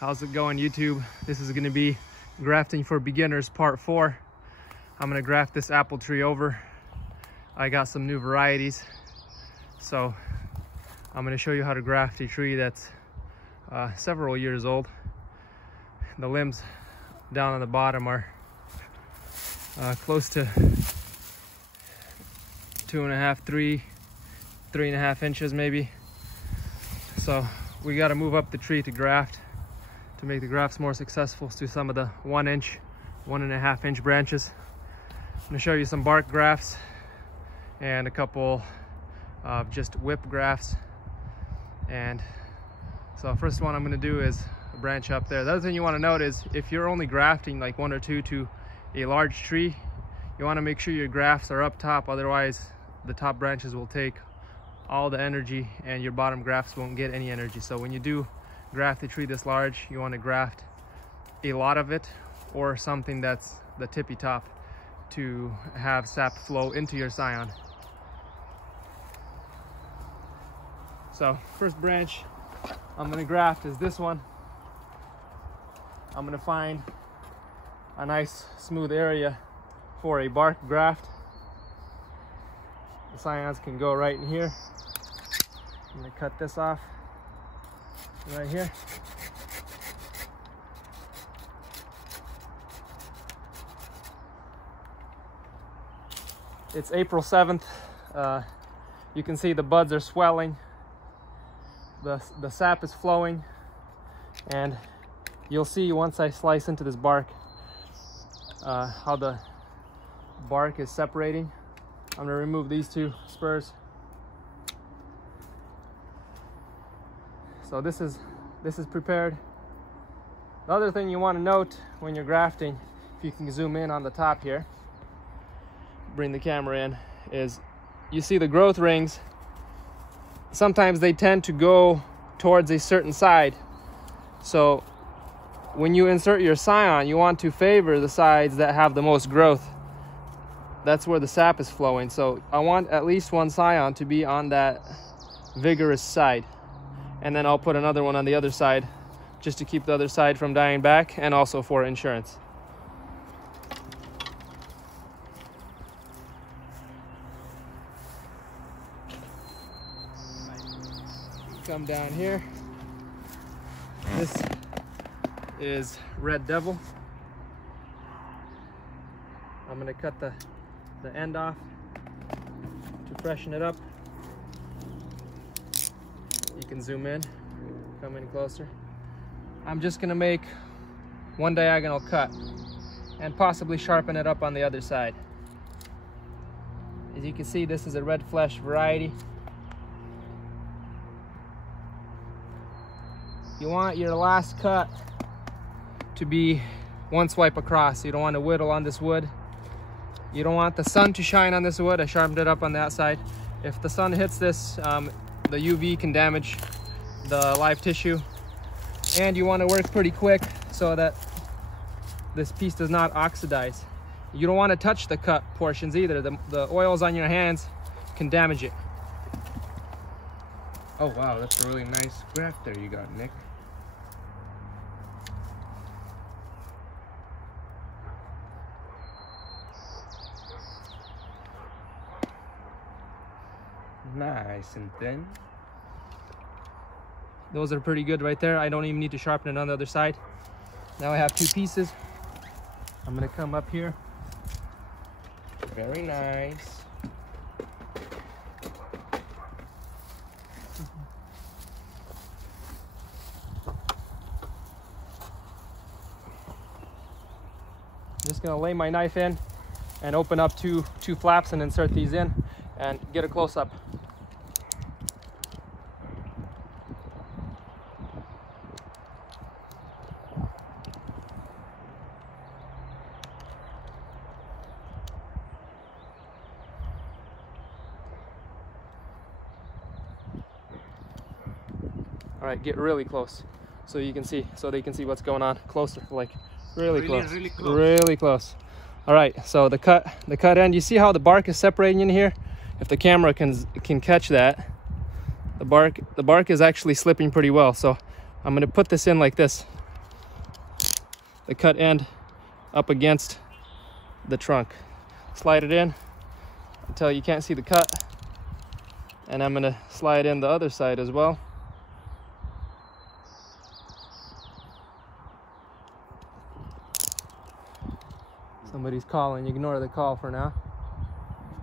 How's it going, YouTube? This is going to be grafting for beginners part 4. I'm going to graft this apple tree over. I got some new varieties, so I'm going to show you how to graft a tree that's several years old. The limbs down on the bottom are close to 2.5, 3.5 inches maybe. So we got to move up the tree to graft, to make the grafts more successful to some of the 1 inch, 1.5 inch branches. I'm going to show you some bark grafts and a couple of just whip grafts. And so first one I'm going to do is a branch up there. The other thing you want to note is if you're only grafting like 1 or 2 to a large tree, you want to make sure your grafts are up top, otherwise the top branches will take all the energy and your bottom grafts won't get any energy. So when you do graft a tree this large, you want to graft a lot of it or something that's the tippy top to have sap flow into your scion. So first branch I'm going to graft is this one. I'm going to find a nice smooth area for a bark graft. The scions can go right in here. I'm going to cut this off right here. It's April 7th. You can see the buds are swelling. The sap is flowing, and you'll see once I slice into this bark how the bark is separating. I'm going to remove these 2 spurs. So this is prepared. The other thing you want to note when you're grafting, if you can zoom in on the top here, bring the camera in, is you see the growth rings. Sometimes they tend to go towards a certain side. So when you insert your scion, you want to favor the sides that have the most growth. That's where the sap is flowing. So I want at least one scion to be on that vigorous side. And then I'll put another one on the other side just to keep the other side from dying back, and also for insurance. Come down here. This is Red Devil. I'm going to cut the end off to freshen it up. You can zoom in, come in closer. I'm just going to make one diagonal cut and possibly sharpen it up on the other side. As you can see, this is a red flesh variety. You want your last cut to be one swipe across. You don't want to whittle on this wood. You don't want the sun to shine on this wood. I sharpened it up on that side. If the sun hits this, the UV can damage the live tissue. And you want to work pretty quick so that this piece does not oxidize. You don't want to touch the cut portions either. The oils on your hands can damage it. Oh wow, that's a really nice graft there you got, Nick. Nice and thin. Those are pretty good right there. I don't even need to sharpen it on the other side. Now I have 2 pieces. I'm going to come up here. Very nice. I'm just going to lay my knife in and open up two flaps and insert these in and get a close-up. All right, get really close so you can see, so they can see what's going on. Closer, like really close. Really close. All right, so the cut end, you see how the bark is separating in here? If the camera can catch that, the bark is actually slipping pretty well. So I'm going to put this in like this. the cut end up against the trunk. Slide it in until you can't see the cut. And I'm gonna slide in the other side as well. Somebody's calling, ignore the call for now.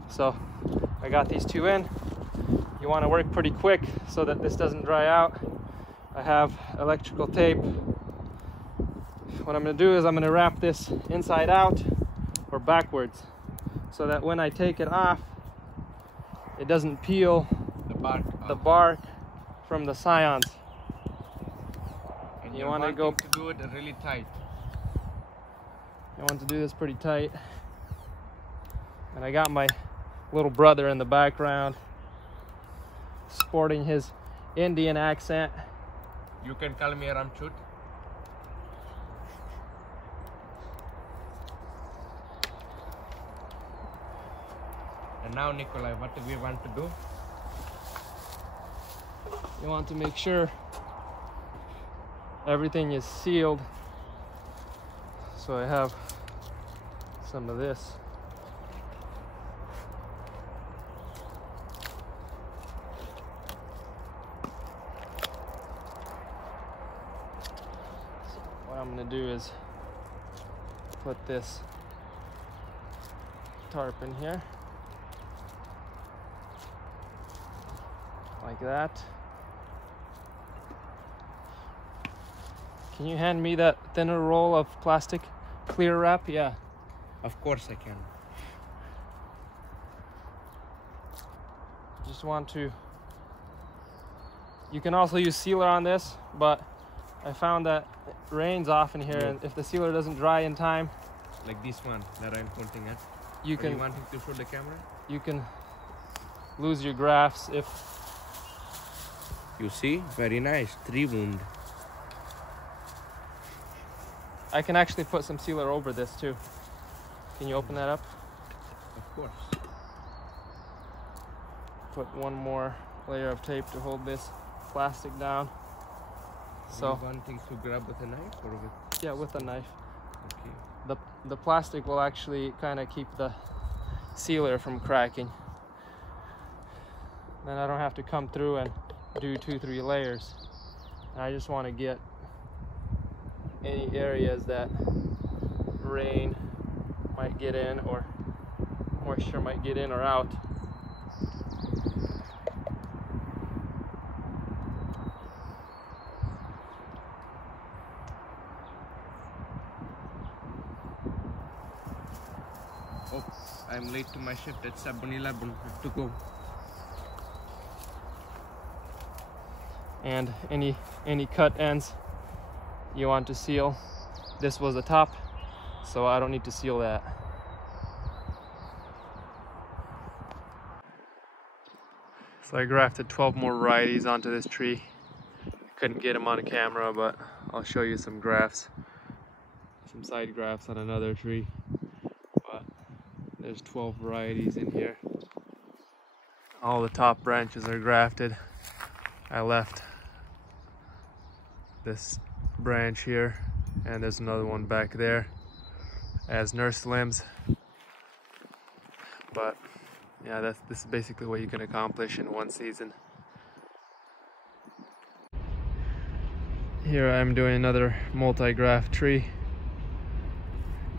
So I got these two in. You want to work pretty quick so that this doesn't dry out. I have electrical tape. What I'm going to do is I'm going to wrap this inside out or backwards so that when I take it off, it doesn't peel the bark from the scions. And you want to do it really tight. I want to do this pretty tight. And I got my little brother in the background sporting his Indian accent. You can call me Ramchut. And now, Nikolai, what do we want to do? You want to make sure everything is sealed. So I have some of this. So what I'm going to do is put this tarp in here. Like that. Can you hand me that thinner roll of plastic clear wrap? Yeah. Of course I can. Just want to... You can also use sealer on this, but I found that it rains often here, and if the sealer doesn't dry in time... Like this one that I'm pointing at. You can... You wanting to show the camera? You can lose your grafts if... You see? Very nice. 3 wound. I can actually put some sealer over this too. Can you open that up? Of course. Put one more layer of tape to hold this plastic down. So, you wanting to grab with a knife or with? Yeah, with a knife. Okay. The plastic will actually kind of keep the sealer from cracking. Then I don't have to come through and do 2-3 layers. And I just want to get any areas that rain might get in or moisture might get in or out. Oh, I'm late to my shift at 7-11. Have to go. And any cut ends you want to seal. This was the top, so I don't need to seal that. So I grafted 12 more varieties onto this tree. Couldn't get them on camera, but I'll show you some grafts, some side grafts on another tree. But there's 12 varieties in here. All the top branches are grafted. I left this branch here, and there's another one back there as nurse limbs. But yeah, this is basically what you can accomplish in one season. Here I'm doing another multi-graft tree.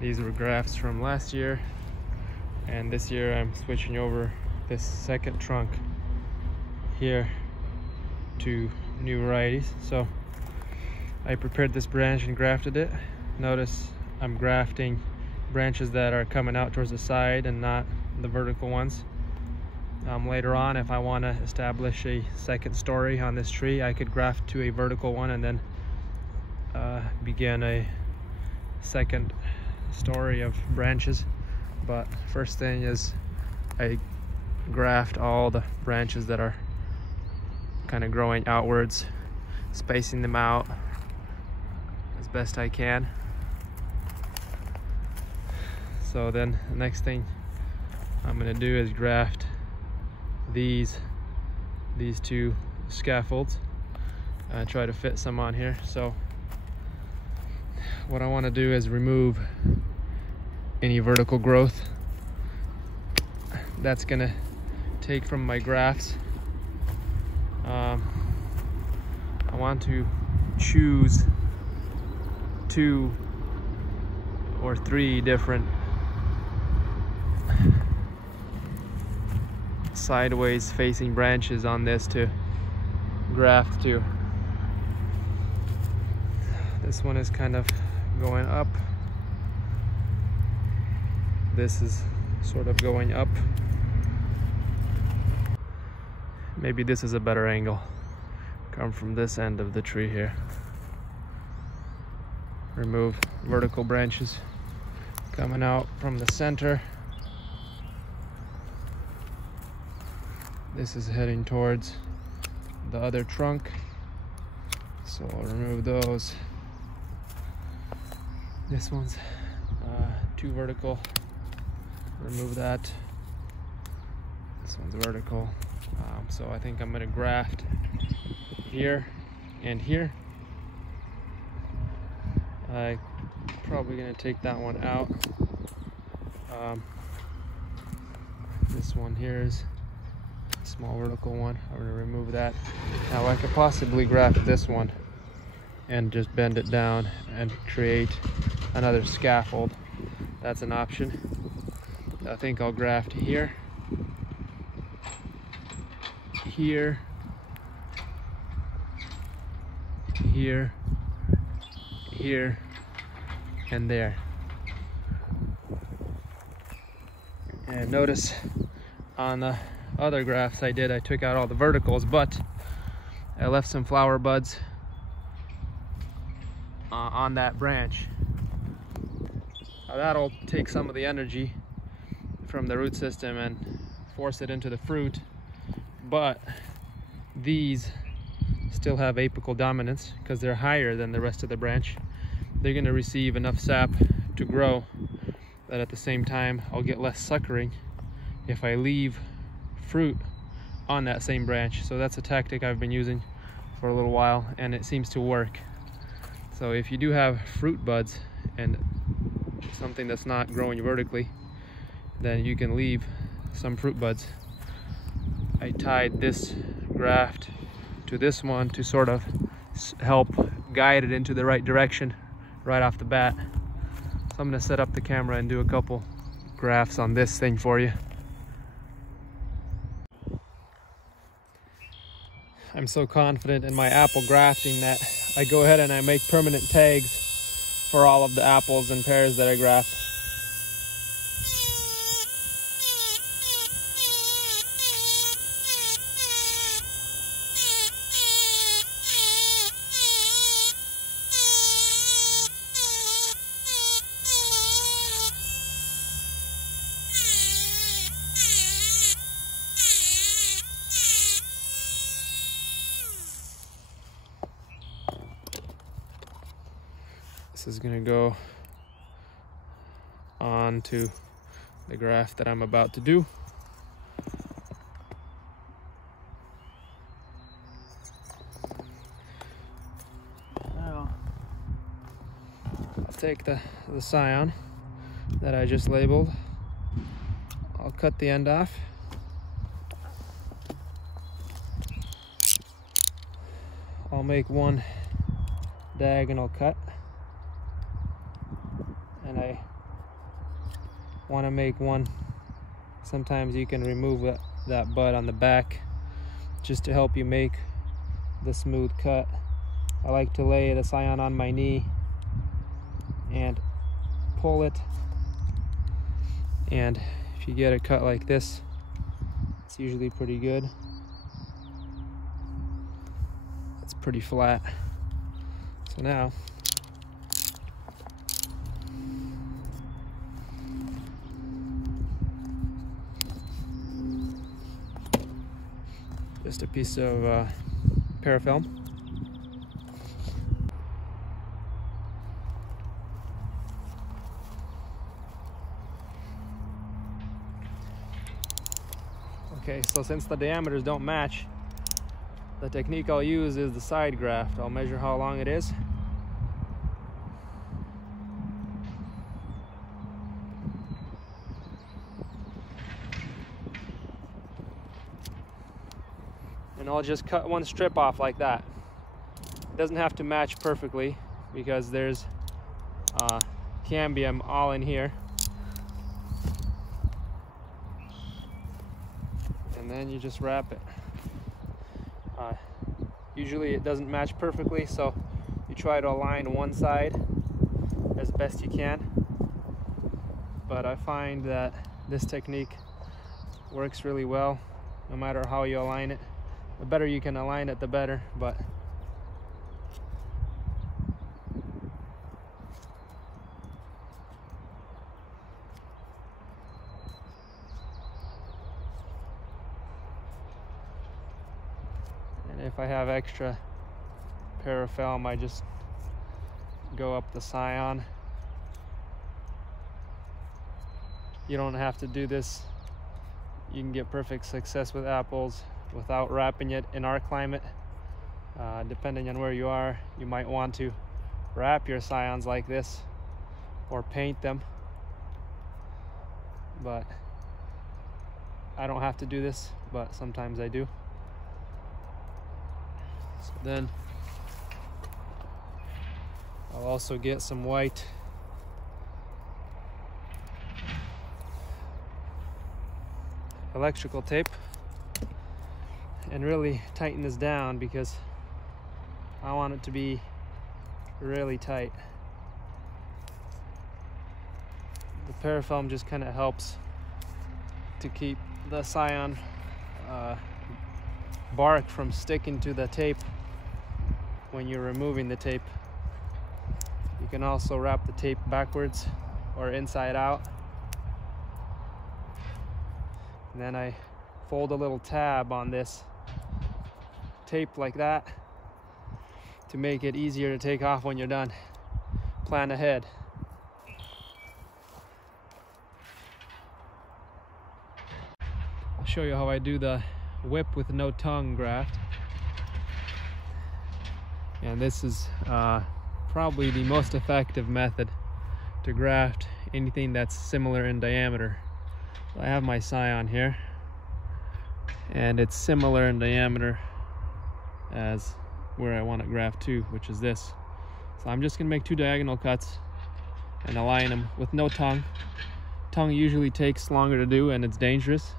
These were grafts from last year, and this year I'm switching over this second trunk here to new varieties. So I prepared this branch and grafted it. Notice I'm grafting branches that are coming out towards the side and not the vertical ones. Later on, if I want to establish a second story on this tree, I could graft to a vertical one and then begin a second story of branches. But first thing is I graft all the branches that are kind of growing outwards, spacing them out as best I can. So then the next thing I'm going to do is graft these two scaffolds and try to fit some on here. So what I want to do is remove any vertical growth that's gonna take from my grafts. I want to choose 2 or 3 different sideways facing branches on this to graft to. This one is kind of going up. This is sort of going up. Maybe this is a better angle. Come from this end of the tree here. Remove vertical branches coming out from the center. This is heading towards the other trunk, so I'll remove those. This one's too vertical. Remove that. This one's vertical. So I think I'm gonna graft here and here. I'm probably gonna take that one out. This one here is a small vertical one. I'm gonna remove that. Now I could possibly graft this one and just bend it down and create another scaffold. That's an option. I think I'll graft here, here, here, here, and there. And notice on the other grafts I took out all the verticals, but I left some flower buds on that branch. Now that'll take some of the energy from the root system and force it into the fruit, but these still have apical dominance because they're higher than the rest of the branch. They're going to receive enough sap to grow, that at the same time I'll get less suckering if I leave fruit on that same branch. So that's a tactic I've been using for a little while, and it seems to work. So if you do have fruit buds and something that's not growing vertically, then you can leave some fruit buds. I tied this graft to this one to sort of help guide it into the right direction right off the bat. So I'm gonna set up the camera and do a couple grafts on this thing for you. I'm so confident in my apple grafting that I go ahead and I make permanent tags for all of the apples and pears that I graft. This is gonna go on to the graft that I'm about to do. Now, I'll take the scion that I just labeled. I'll cut the end off. I'll make one diagonal cut. And I want to make one. Sometimes you can remove that bud on the back just to help you make the smooth cut. I like to lay the scion on my knee and pull it, and if you get a cut like this, it's usually pretty good. It's pretty flat. So now just a piece of parafilm. Okay, so since the diameters don't match, the technique I'll use is the side graft. I'll measure how long it is. and I'll just cut one strip off like that. It doesn't have to match perfectly because there's cambium all in here. And then you just wrap it. Usually it doesn't match perfectly, so you try to align one side as best you can. But I find that this technique works really well, no matter how you align it. The better you can align it, the better, but and if I have extra parafilm, I just go up the scion. You don't have to do this. You can get perfect success with apples without wrapping it. In our climate, depending on where you are, you might want to wrap your scions like this or paint them, but I don't have to do this, but sometimes I do. So then I'll also get some white electrical tape and really tighten this down because I want it to be really tight. The parafilm just kind of helps to keep the scion bark from sticking to the tape when you're removing the tape. You can also wrap the tape backwards or inside out. And then I fold a little tab on this tape like that to make it easier to take off when you're done. Plan ahead. I'll show you how I do the whip with no tongue graft. And this is probably the most effective method to graft anything that's similar in diameter. I have my scion here, and it's similar in diameter as where I want to graft to, which is this. So I'm just gonna make 2 diagonal cuts and align them with no tongue. Tongue usually takes longer to do and it's dangerous.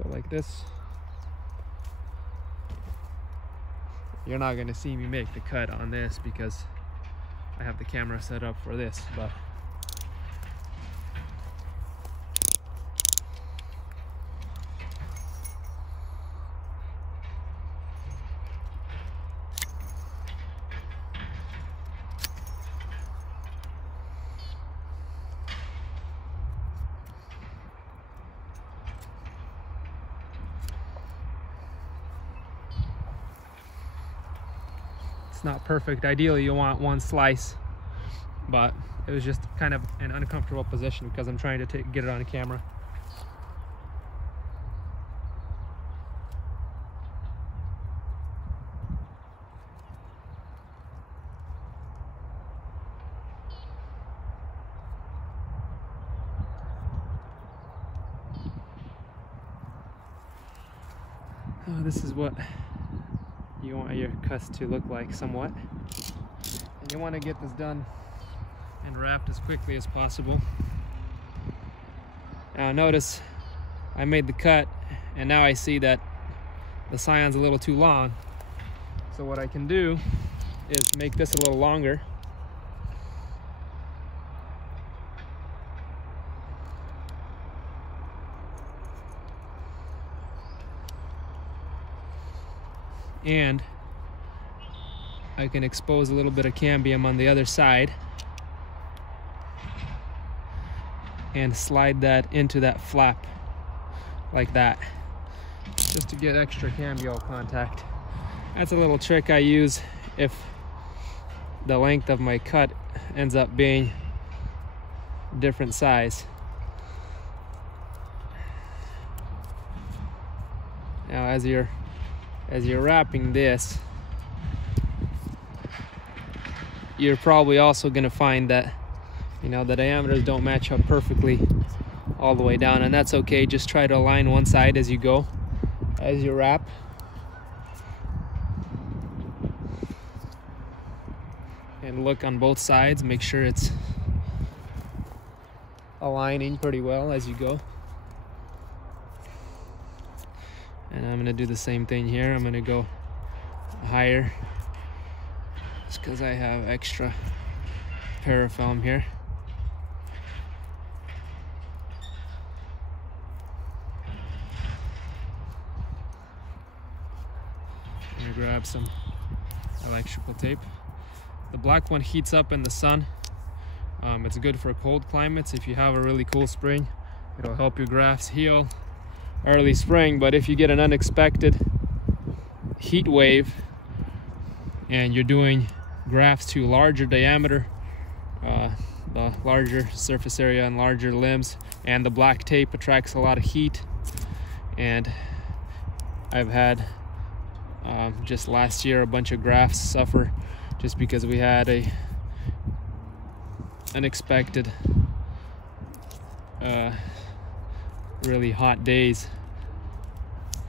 Go like this. You're not gonna see me make the cut on this because I have the camera set up for this, but not perfect. Ideally you want 1 slice, but it was just kind of an uncomfortable position because I'm trying to get it on camera. This is what you want your cuts to look like somewhat, and you want to get this done and wrapped as quickly as possible. Now notice I made the cut and now I see that the scion's a little too long, so what I can do is make this a little longer. And I can expose a little bit of cambium on the other side and slide that into that flap like that, just to get extra cambium contact. That's a little trick I use if the length of my cut ends up being different size. Now as you're wrapping this, you're probably also going to find that, you know, the diameters don't match up perfectly all the way down, and that's okay. Just try to align one side as you go as you wrap. And look on both sides, make sure it's aligning pretty well as you go. And I'm gonna do the same thing here. I'm gonna go higher just because I have extra parafilm here. I'm gonna grab some electrical tape. The black one heats up in the sun. It's good for cold climates. If you have a really cool spring, it'll help your grafts heal early spring. But if you get an unexpected heat wave and you're doing grafts to larger diameter, the larger surface area and larger limbs, and the black tape attracts a lot of heat. And I've had just last year a bunch of grafts suffer just because we had a unexpected really hot days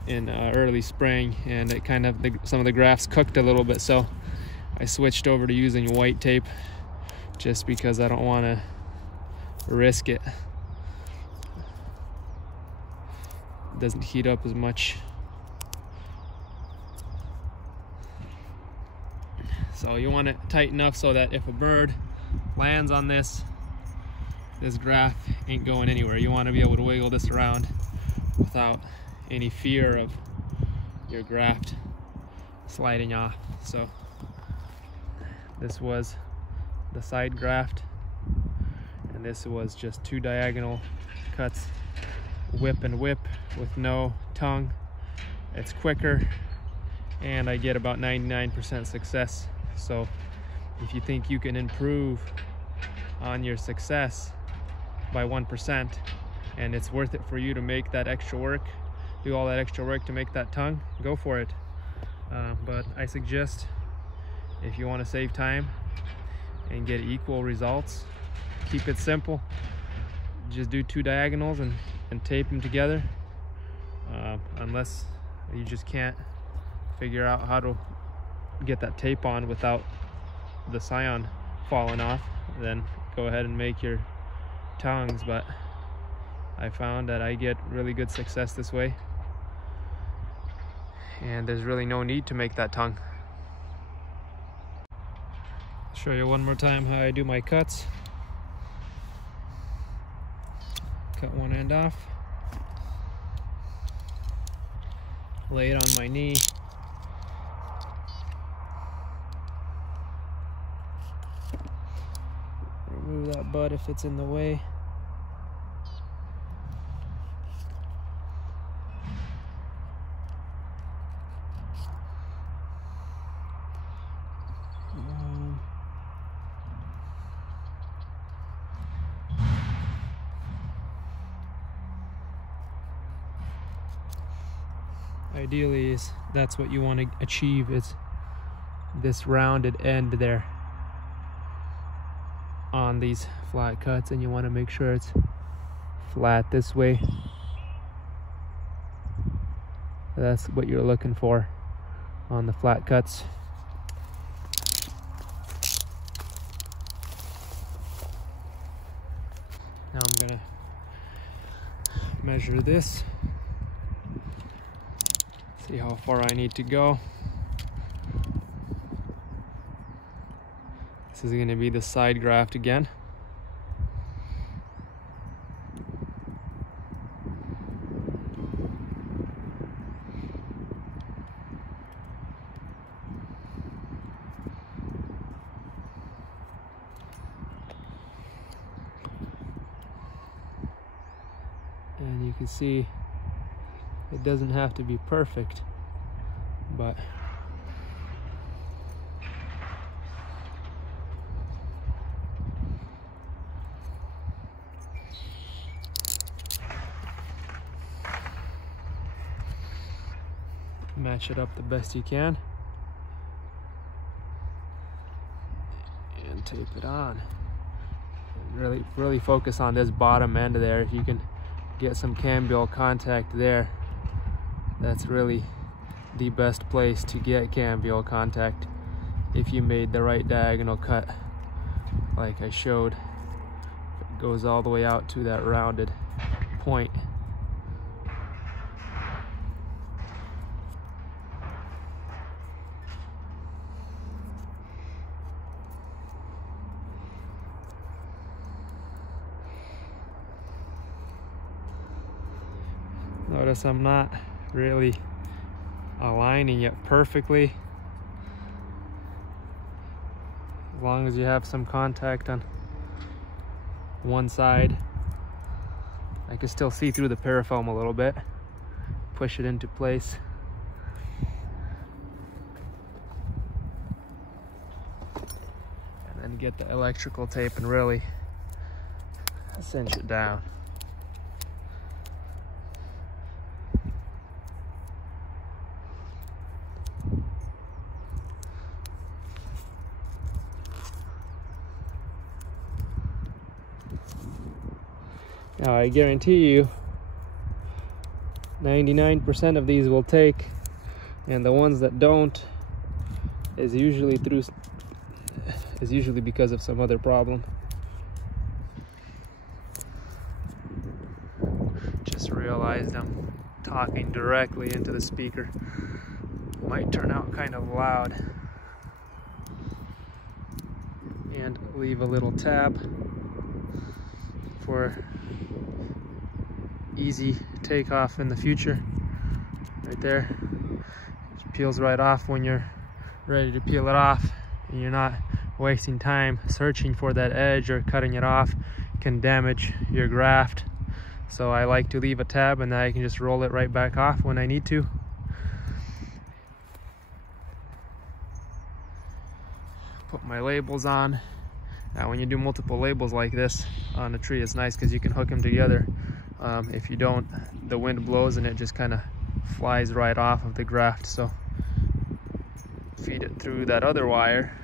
in early spring, and it kind of some of the grafts cooked a little bit, so I switched over to using white tape just because I don't want to risk it. It doesn't heat up as much. So you want it tight enough so that if a bird lands on this graft ain't going anywhere. You want to be able to wiggle this around without any fear of your graft sliding off. So this was the side graft, and this was just 2 diagonal cuts, whip and whip with no tongue. It's quicker, and I get about 99% success. So if you think you can improve on your success by 1%, and it's worth it for you to make that extra work, do all that extra work to make that tongue, go for it. But I suggest, if you want to save time and get equal results, keep it simple. Just do 2 diagonals and tape them together, unless you just can't figure out how to get that tape on without the scion falling off, then go ahead and make your tongues. But I found that I get really good success this way, and there's really no need to make that tongue. I'll show you one more time how I do my cuts. Cut one end off, lay it on my knee, remove that butt if it's in the way. Ideally, that's what you want to achieve, is this rounded end there on these flat cuts, and you want to make sure it's flat this way. That's what you're looking for on the flat cuts. Now I'm gonna measure this, see how far I need to go. This is going to be the side graft again. And you can see it doesn't have to be perfect, but match it up the best you can and tape it on. And really focus on this bottom end there. If you can get some cambium contact there, that's really the best place to get cambium contact if you made the right diagonal cut like I showed. It goes all the way out to that rounded point. Notice I'm not really aligning it perfectly. As long as you have some contact on one side, I can still see through the parafoam a little bit, push it into place. And then get the electrical tape and really cinch it down. Now I guarantee you 99% of these will take, and the ones that don't is usually because of some other problem. Just realized I'm talking directly into the speaker. Might turn out kind of loud. And leave a little tab for easy takeoff in the future. Right there. It peels right off when you're ready to peel it off, and you're not wasting time searching for that edge or cutting it off. It can damage your graft. So I like to leave a tab, and then I can just roll it right back off when I need to. Put my labels on. Now when you do multiple labels like this on a tree, it's nice because you can hook them together. If you don't, the wind blows and it just kind of flies right off of the graft. So feed it through that other wire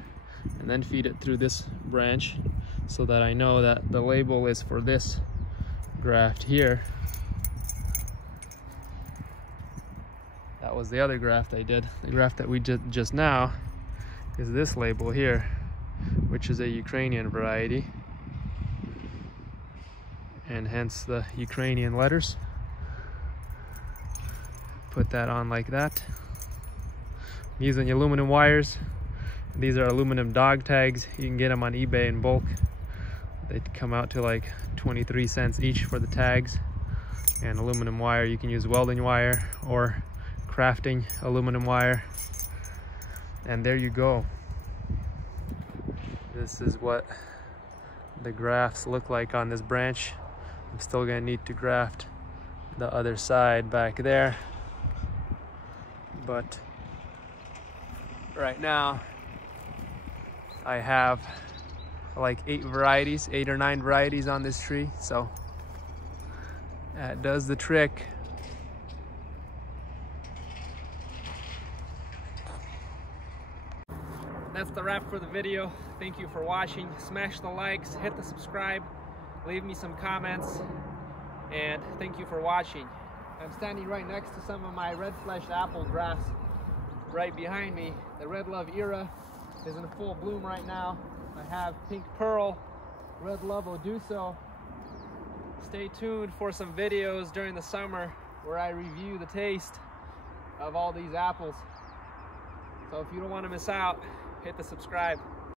and then feed it through this branch so that I know that the label is for this graft here. That was the other graft I did. The graft that we did just now is this label here, which is a Ukrainian variety, and hence the Ukrainian letters. Put that on like that. I'm using aluminum wires. These are aluminum dog tags. You can get them on eBay in bulk. They come out to like 23 cents each for the tags. And aluminum wire, you can use welding wire or crafting aluminum wire. And there you go. This is what the grafts look like on this branch. I'm still gonna need to graft the other side back there, but right now I have like 8 or 9 varieties on this tree, so that does the trick. That's the wrap for the video. Thank you for watching. Smash the likes, hit the subscribe, leave me some comments, and thank you for watching. I'm standing right next to some of my red fleshed apple grafts right behind me. The Red Love era is in full bloom right now. I have Pink Pearl, Red Love Oduso. Stay tuned for some videos during the summer where I review the taste of all these apples. So if you don't want to miss out, hit the subscribe.